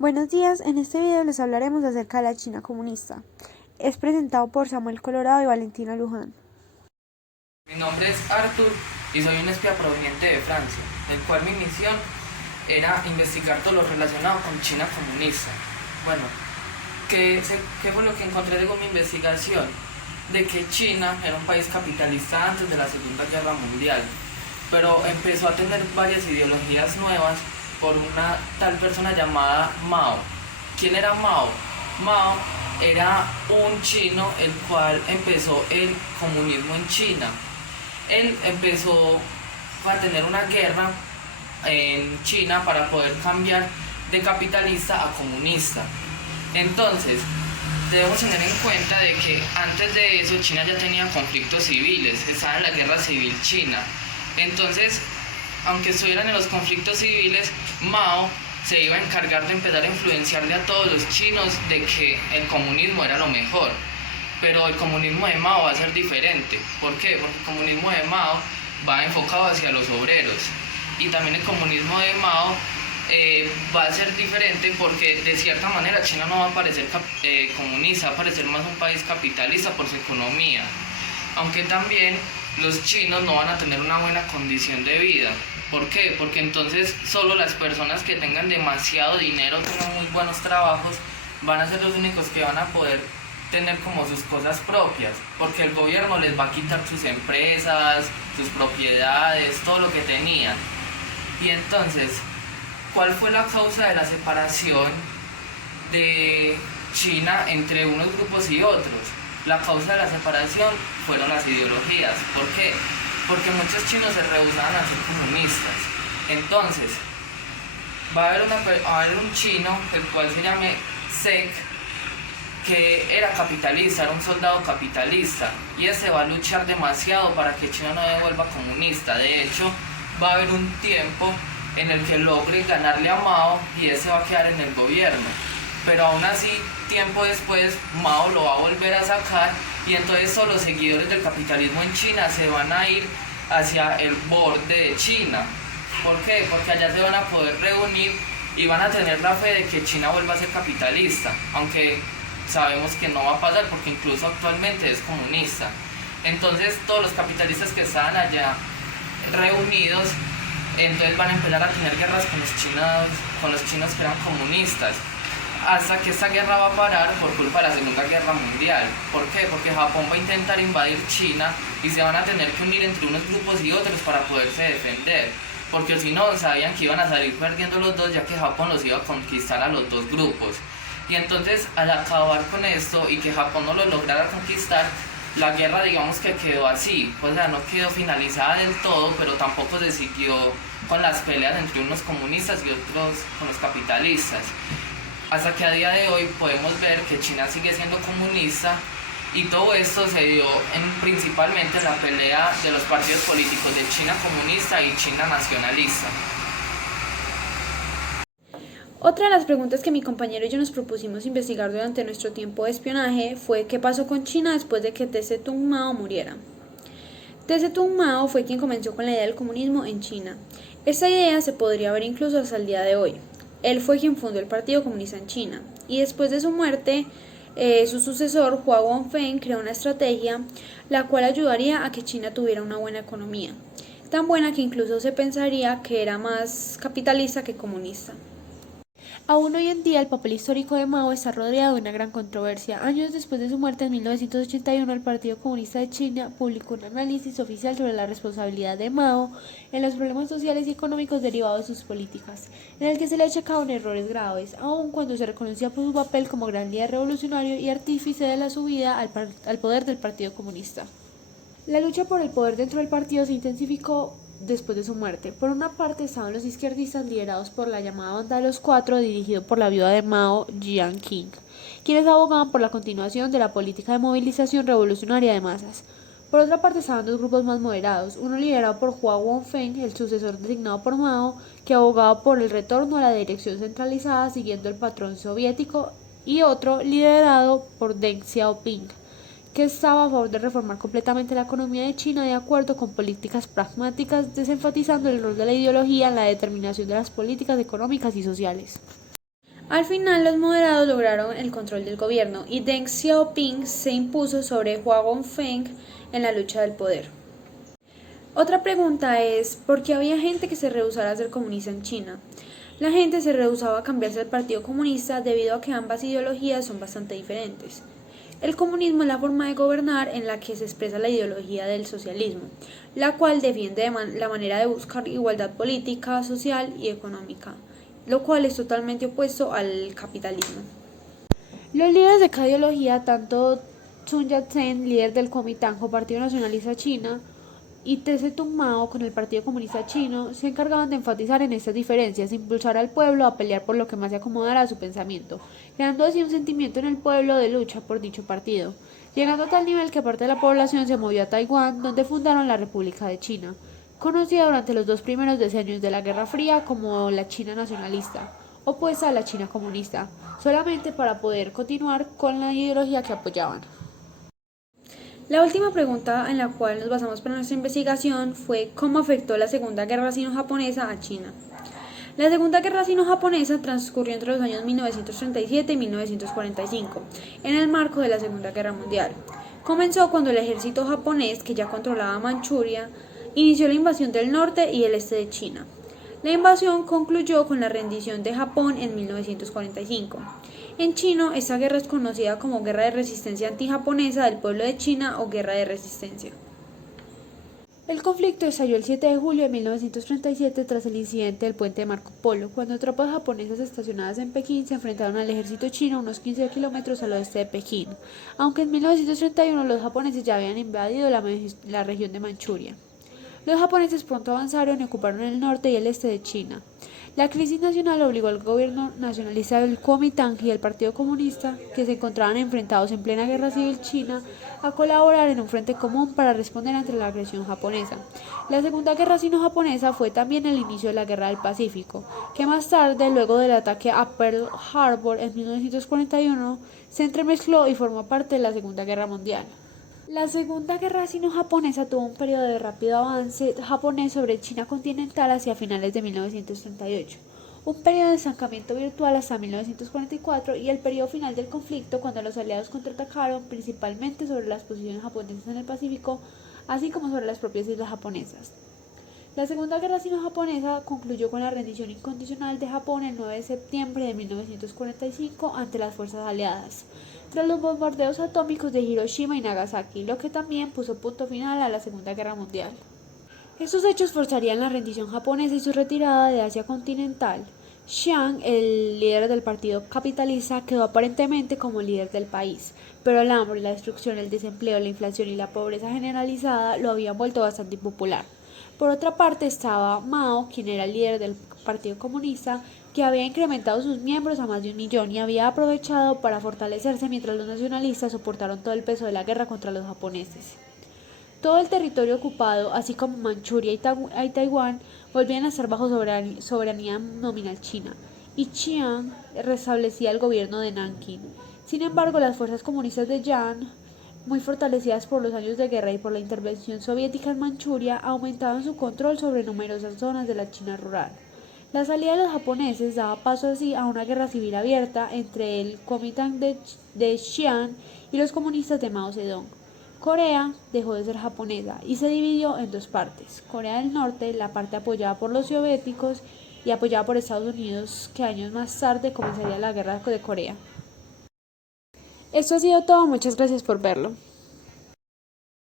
Buenos días, en este video les hablaremos acerca de la China comunista. Es presentado por Samuel Colorado y Valentina Luján. Mi nombre es Arthur y soy un espía proveniente de Francia, del cual mi misión era investigar todo lo relacionado con China comunista. Bueno, ¿qué fue lo que encontré según mi investigación? De que China era un país capitalista antes de la Segunda Guerra Mundial, pero empezó a tener varias ideologías nuevas por una tal persona llamada Mao. ¿Quién era Mao? Mao era un chino el cual empezó el comunismo en China. Él empezó a tener una guerra en China para poder cambiar de capitalista a comunista. Entonces, debemos tener en cuenta de que antes de eso China ya tenía conflictos civiles, estaba en la guerra civil china. Entonces, aunque estuvieran en los conflictos civiles, Mao se iba a encargar de empezar a influenciarle a todos los chinos de que el comunismo era lo mejor. Pero el comunismo de Mao va a ser diferente. ¿Por qué? Porque el comunismo de Mao va enfocado hacia los obreros. Y también el comunismo de Mao va a ser diferente porque de cierta manera China no va a parecer comunista, va a parecer más un país capitalista por su economía. Aunque también los chinos no van a tener una buena condición de vida. ¿Por qué? Porque entonces solo las personas que tengan demasiado dinero, tengan muy buenos trabajos, van a ser los únicos que van a poder tener como sus cosas propias, porque el gobierno les va a quitar sus empresas, sus propiedades, todo lo que tenían. Y entonces, ¿cuál fue la causa de la separación de China entre unos grupos y otros? La causa de la separación fueron las ideologías. ¿Por qué? Porque muchos chinos se rehusaban a ser comunistas. Entonces, va a haber un chino, el cual se llame Zec, que era capitalista, era un soldado capitalista, y ese va a luchar demasiado para que China no se vuelva comunista. De hecho, va a haber un tiempo en el que logre ganarle a Mao y ese va a quedar en el gobierno. Pero aún así, tiempo después, Mao lo va a volver a sacar y entonces todos los seguidores del capitalismo en China se van a ir hacia el borde de China. ¿Por qué? Porque allá se van a poder reunir y van a tener la fe de que China vuelva a ser capitalista, aunque sabemos que no va a pasar porque incluso actualmente es comunista. Entonces todos los capitalistas que estaban allá reunidos, entonces van a empezar a tener guerras con los chinos que eran comunistas, hasta que esta guerra va a parar por culpa de la Segunda Guerra Mundial. ¿Por qué? Porque Japón va a intentar invadir China y se van a tener que unir entre unos grupos y otros para poderse defender, porque si no sabían que iban a salir perdiendo los dos, ya que Japón los iba a conquistar a los dos grupos. Y entonces, al acabar con esto y que Japón no lo lograra conquistar, la guerra digamos que quedó así, o sea, no quedó finalizada del todo, pero tampoco se siguió con las peleas entre unos comunistas y otros con los capitalistas. Hasta que a día de hoy podemos ver que China sigue siendo comunista y todo esto se dio principalmente en la pelea de los partidos políticos de China comunista y China nacionalista. Otra de las preguntas que mi compañero y yo nos propusimos investigar durante nuestro tiempo de espionaje fue qué pasó con China después de que Tse Tung Mao muriera. Tse Tung Mao fue quien comenzó con la idea del comunismo en China. Esta idea se podría ver incluso hasta el día de hoy. Él fue quien fundó el Partido Comunista en China y después de su muerte, su sucesor, Hua Guofeng, creó una estrategia la cual ayudaría a que China tuviera una buena economía, tan buena que incluso se pensaría que era más capitalista que comunista. Aún hoy en día el papel histórico de Mao está rodeado de una gran controversia. Años después de su muerte en 1981, el Partido Comunista de China publicó un análisis oficial sobre la responsabilidad de Mao en los problemas sociales y económicos derivados de sus políticas, en el que se le achacaban errores graves, aun cuando se reconocía por su papel como gran líder revolucionario y artífice de la subida al poder del Partido Comunista. La lucha por el poder dentro del partido se intensificó después de su muerte. Por una parte estaban los izquierdistas liderados por la llamada Banda de los Cuatro, dirigido por la viuda de Mao, Jiang Qing, quienes abogaban por la continuación de la política de movilización revolucionaria de masas. Por otra parte estaban dos grupos más moderados, uno liderado por Hua Guofeng, el sucesor designado por Mao, que abogaba por el retorno a la dirección centralizada siguiendo el patrón soviético, y otro liderado por Deng Xiaoping, que estaba a favor de reformar completamente la economía de China de acuerdo con políticas pragmáticas, desenfatizando el rol de la ideología en la determinación de las políticas económicas y sociales. Al final, los moderados lograron el control del gobierno y Deng Xiaoping se impuso sobre Hua Guangfeng en la lucha del poder. Otra pregunta es, ¿por qué había gente que se rehusara a ser comunista en China? La gente se rehusaba a cambiarse al Partido Comunista debido a que ambas ideologías son bastante diferentes. El comunismo es la forma de gobernar en la que se expresa la ideología del socialismo, la cual defiende la manera de buscar igualdad política, social y económica, lo cual es totalmente opuesto al capitalismo. Los líderes de cada ideología, tanto Sun Yat-sen, líder del Kuomintang o Partido Nacionalista China, y Tse Tung Mao con el Partido Comunista Chino, se encargaban de enfatizar en estas diferencias, impulsar al pueblo a pelear por lo que más se acomodara a su pensamiento, creando así un sentimiento en el pueblo de lucha por dicho partido, llegando a tal nivel que parte de la población se movió a Taiwán, donde fundaron la República de China, conocida durante los 2 primeros decenios de la Guerra Fría como la China nacionalista, opuesta a la China comunista, solamente para poder continuar con la ideología que apoyaban. La última pregunta en la cual nos basamos para nuestra investigación fue ¿cómo afectó la Segunda Guerra Sino-Japonesa a China? La Segunda Guerra Sino-Japonesa transcurrió entre los años 1937 y 1945, en el marco de la Segunda Guerra Mundial. Comenzó cuando el ejército japonés, que ya controlaba Manchuria, inició la invasión del norte y el este de China. La invasión concluyó con la rendición de Japón en 1945. En chino, esta guerra es conocida como Guerra de Resistencia Antijaponesa del Pueblo de China o Guerra de Resistencia. El conflicto estalló el 7 de julio de 1937 tras el incidente del puente de Marco Polo, cuando tropas japonesas estacionadas en Pekín se enfrentaron al ejército chino a unos 15 kilómetros al oeste de Pekín, aunque en 1931 los japoneses ya habían invadido la región de Manchuria. Los japoneses pronto avanzaron y ocuparon el norte y el este de China. La crisis nacional obligó al gobierno nacionalista del Kuomintang y al Partido Comunista, que se encontraban enfrentados en plena guerra civil china, a colaborar en un frente común para responder ante la agresión japonesa. La Segunda Guerra Sino-Japonesa fue también el inicio de la Guerra del Pacífico, que más tarde, luego del ataque a Pearl Harbor en 1941, se entremezcló y formó parte de la Segunda Guerra Mundial. La Segunda Guerra Sino-Japonesa tuvo un periodo de rápido avance japonés sobre China continental hacia finales de 1938, un periodo de estancamiento virtual hasta 1944 y el periodo final del conflicto cuando los aliados contraatacaron principalmente sobre las posiciones japonesas en el Pacífico, así como sobre las propias islas japonesas. La Segunda Guerra Sino-Japonesa concluyó con la rendición incondicional de Japón el 9 de septiembre de 1945 ante las fuerzas aliadas, tras los bombardeos atómicos de Hiroshima y Nagasaki, lo que también puso punto final a la Segunda Guerra Mundial. Estos hechos forzarían la rendición japonesa y su retirada de Asia continental. Chiang, el líder del partido capitalista, quedó aparentemente como líder del país, pero el hambre, la destrucción, el desempleo, la inflación y la pobreza generalizada lo habían vuelto bastante impopular. Por otra parte estaba Mao, quien era el líder del Partido Comunista, que había incrementado sus miembros a más de 1 millón y había aprovechado para fortalecerse mientras los nacionalistas soportaron todo el peso de la guerra contra los japoneses. Todo el territorio ocupado, así como Manchuria y Taiwán, volvían a estar bajo soberanía nominal china, y Chiang restablecía el gobierno de Nankín. Sin embargo, las fuerzas comunistas de Jiang, muy fortalecidas por los años de guerra y por la intervención soviética en Manchuria, aumentaban su control sobre numerosas zonas de la China rural. La salida de los japoneses daba paso así a una guerra civil abierta entre el Kuomintang de Xi'an y los comunistas de Mao Zedong. Corea dejó de ser japonesa y se dividió en 2 partes. Corea del Norte, la parte apoyada por los soviéticos y apoyada por Estados Unidos, que años más tarde comenzaría la guerra de Corea. Esto ha sido todo, muchas gracias por verlo.